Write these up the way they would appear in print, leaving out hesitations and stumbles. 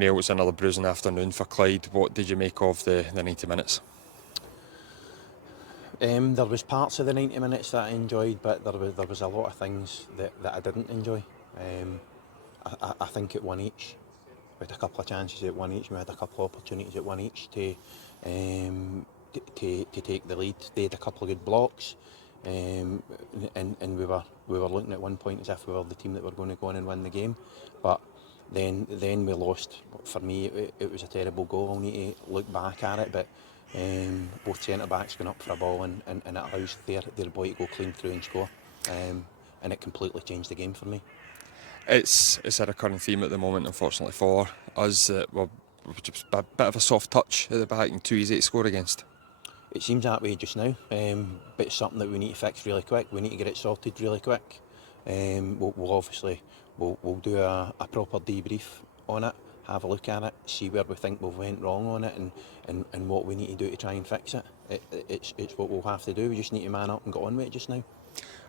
O'Neill, it's another bruising afternoon for Clyde. What did you make of the 90 minutes? There was parts of the 90 minutes that I enjoyed, but there was a lot of things that I didn't enjoy. I think at one each, we had a couple of chances at one each, we had a couple of opportunities at one each to take the lead. They had a couple of good blocks, and we were looking at one point as if we were the team that were going to go on and win the game, but then we lost. For me, it was a terrible goal. I'll need to look back at it, but both centre backs going up for a ball, and it allows their boy to go clean through and score, and it completely changed the game for me. It's a recurring theme at the moment, unfortunately for us. We're just a bit of a soft touch at the back and too easy to score against. It seems that way just now, but it's something that we need to fix really quick. We need to get it sorted really quick. We'll obviously do a proper debrief on it, have a look at it, see where we think we've went wrong on it, and what we need to do to try and fix it. It's what we'll have to do. We just need to man up and get on with it just now.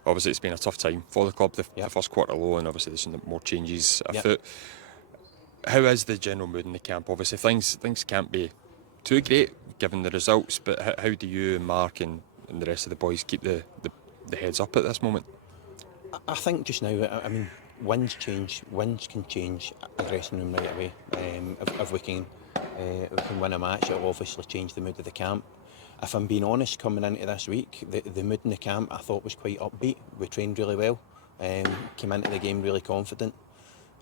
Obviously, it's been a tough time for the club. The first quarter low, and obviously there's more changes afoot. How is the general mood in the camp? Obviously, things can't be too great given the results, but how do you and Mark and the rest of the boys keep the heads up at this moment? I think just now, I mean, wins can change a dressing room right away. If we can win a match, it'll obviously change the mood of the camp. If I'm being honest, coming into this week, the mood in the camp I thought was quite upbeat. We trained really well, came into the game really confident.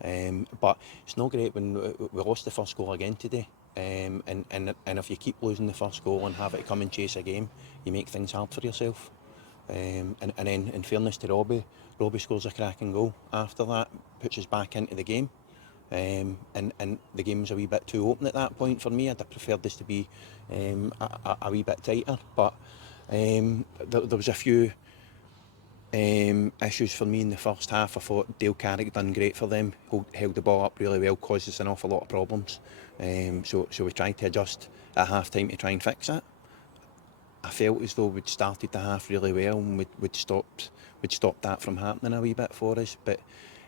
But it's not great when we lost the first goal again today. And if you keep losing the first goal and have it come and chase a game, you make things hard for yourself. And then, in fairness to Robbie scores a cracking goal after that, puts us back into the game. And the game was a wee bit too open at that point for me. I'd have preferred this to be a wee bit tighter, but there was a few issues for me in the first half. I thought Dale Carrick done great for them, held the ball up really well, caused us an awful lot of problems. So we tried to adjust at half time to try and fix it. I felt as though we'd started the half really well and we'd stopped that from happening a wee bit for us, but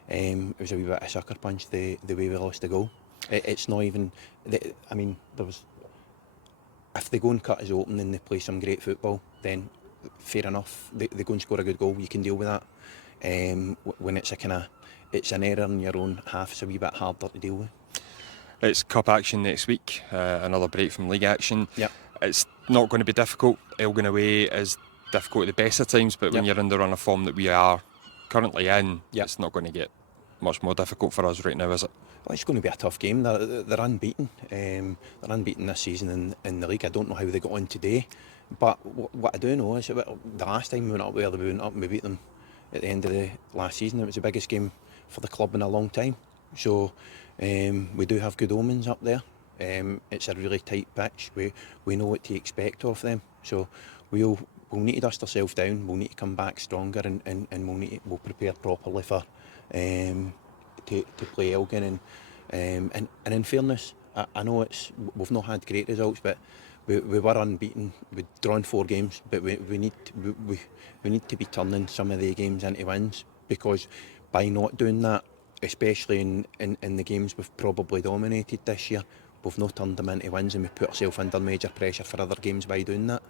it was a wee bit of a sucker punch the way we lost the goal. It's not even, I mean, if they go and cut us open and they play some great football, then fair enough, they go and score a good goal, you can deal with that. When it's an error in your own half, it's a wee bit harder to deal with. It's cup action next week, another break from league action. Yep. It's not going to be difficult. Elgin away is difficult at the best of times, but when you're in the run of form that we are currently in, it's not going to get much more difficult for us right now, is it? Well, it's going to be a tough game. They're unbeaten. They're unbeaten this season in the league. I don't know how they got on today, but what I do know is that the last time we went up there, we went up and we beat them at the end of the last season. It was the biggest game for the club in a long time. So we do have good omens up there. It's a really tight pitch. We know what to expect of them. So we'll need to dust ourselves down. We'll need to come back stronger, and we'll prepare properly for to play Elgin. And in fairness, I know we've not had great results, but we were unbeaten. We'd drawn 4 games, but we need to be turning some of the games into wins, because by not doing that, especially in the games we've probably dominated this year, we've not turned them into wins, and we put ourselves under major pressure for other games by doing that.